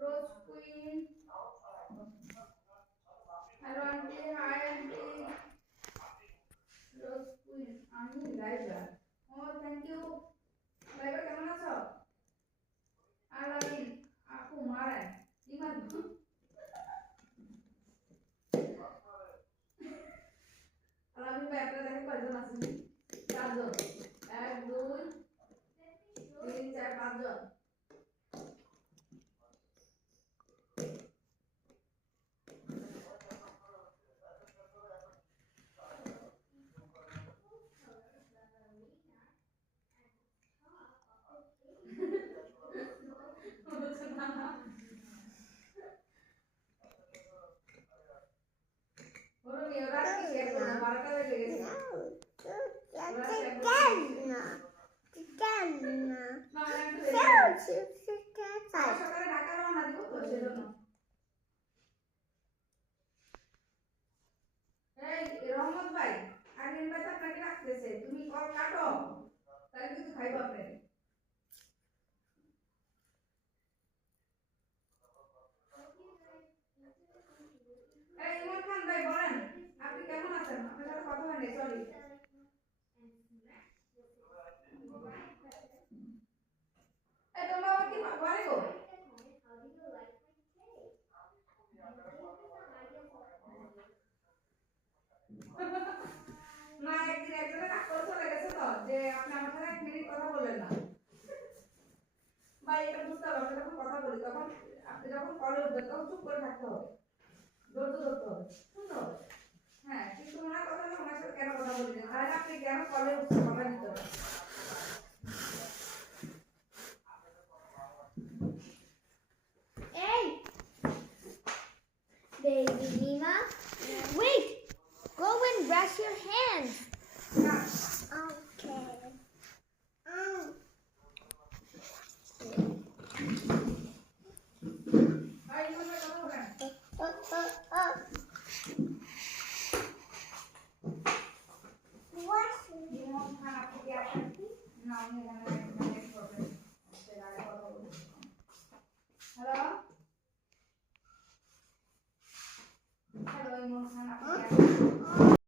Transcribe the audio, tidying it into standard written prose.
Rose Queen. Hello auntie, hi auntie. Rose Queen, আমি Laiba. Oh, thank you. Laiba কেমন আছো? আলামিন, আপু মারায়। ইমান। আলামিন ভাই আপনারা দেখেন কয়জন আছেন? 4 জন। 1 2 3 4 5 জন। ওরা মেয়েরা কি শেয়ার করবে 12টা বেজে গেছে সকালে ঢাকা রওনা দিব তো সেজন্য এই রহমত ভাই আরিয়ান ভাই তো আপনাকে ডাকতেছে তুমি কল কাটো তাহলে কিছু খাইবো আপনি এই ইমন খান ভাই বলেন আপনি কেমন আছেন আপনার সাথে কথা হয়নি সরি এই তোমরা আবার কি ঘরে গো না একদিন একজনে রাগ করে চলে গেছে তো যে আপনি আমার সাথে 1 মিনিট কথা বললেন না ভাই এটা বুঝতে হবে যখন কথা বলি তখন আপনি যখন কলে উঠবেন তখন চুপ করে থাকতে হবে ধৈর্য ধরতে হবে শুনতে হবে হ্যাঁ কিন্তু ওনার কথা না ওনার সাথে কেন কথা বললেন তাহলে আপনি কেন কলে উঠছেন কথা দিতে হবে Hey, baby Nina. Wait, go and brush your hands. না Okay. ভাই ইমন ভাই কথা বলেন What? ইমন খান আপনি কি আছেন না আমি এখানে